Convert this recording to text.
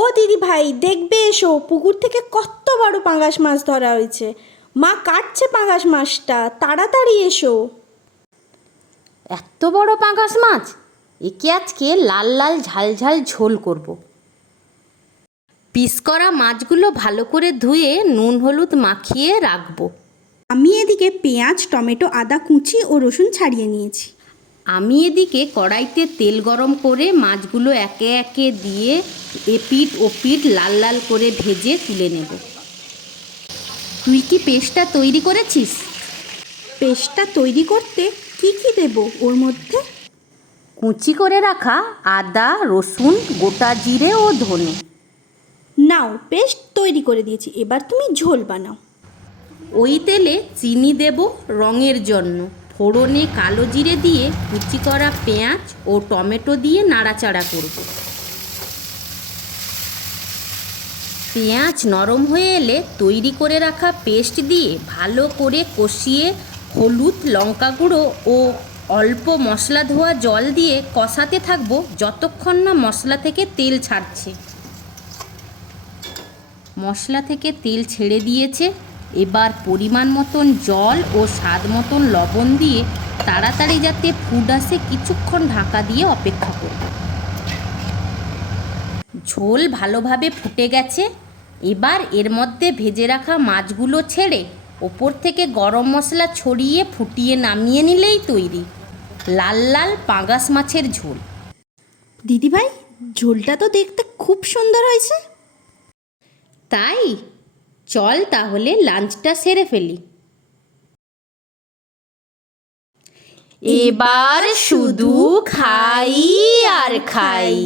ও দিদি ভাই, দেখবে এসো, পুকুর থেকে কত বড় পাঙ্গাস মাছ ধরা হয়েছে। মা কাটছে পাঙ্গাস মাছটা, তাড়াতাড়ি এসো। এত বড় পাঙ্গাস মাছ! একে আজকে লাল লাল ঝাল ঝাল ঝোল করব। পিস করা মাছগুলো ভালো করে ধুয়ে নুন হলুদ মাখিয়ে রাখবো। আমি এদিকে পেঁয়াজ, টমেটো, আদা কুচি ও রসুন ছাড়িয়ে নিয়েছি। আমি এদিকে কড়াইতে তেল গরম করে মাছগুলো একে একে দিয়ে এপিঠ ওপিঠ লাল লাল করে ভেজে তুলে নেব। তুই কি পেস্টটা তৈরি করেছিস? পেস্টটা তৈরি করতে কি কি দেব ওর মধ্যে? কুচি করে রাখা আদা, রসুন, গোটা জিরে ও ধনে। নাও, পেস্ট তৈরি করে দিয়েছি, এবার তুমি ঝোল বানাও। ওই তেলে চিনি দেব রঙের জন্য। ফোড়নে কালো জিরে দিয়ে কুচি করা পেঁয়াজ ও টমেটো দিয়ে নাড়াচাড়া করব। পেঁয়াজ নরম হয়ে এলে তৈরি করে রাখা পেস্ট দিয়ে ভালো করে কষিয়ে হলুদ, লঙ্কা গুঁড়ো ও অল্প মশলা ধোয়া জল দিয়ে কষাতে থাকবো যতক্ষণ না মশলা থেকে তেল ছাড়ছে। মশলা থেকে তেল ছেড়ে দিয়েছে। এবার পরিমাণ মতন জল ও স্বাদ মতন লবণ দিয়ে তাড়াতাড়ি যাতে ফুট আসে কিছুক্ষণ ঢাকা দিয়ে অপেক্ষা করব। ঝোল ভালোভাবে ফুটে গেছে। এবার এর মধ্যে ভেজে রাখা মাছগুলো ছেড়ে ওপর থেকে গরম মশলা ছড়িয়ে ফুটিয়ে নামিয়ে নিলেই তৈরি লাল লাল পাঙ্গাস মাছের ঝোল। দিদি ভাই, ঝোলটা তো দেখতে খুব সুন্দর হয়েছে। তাই চল তাহলে লাঞ্চটা সেরে ফেলি। এবার শুধু খাই আর খাই।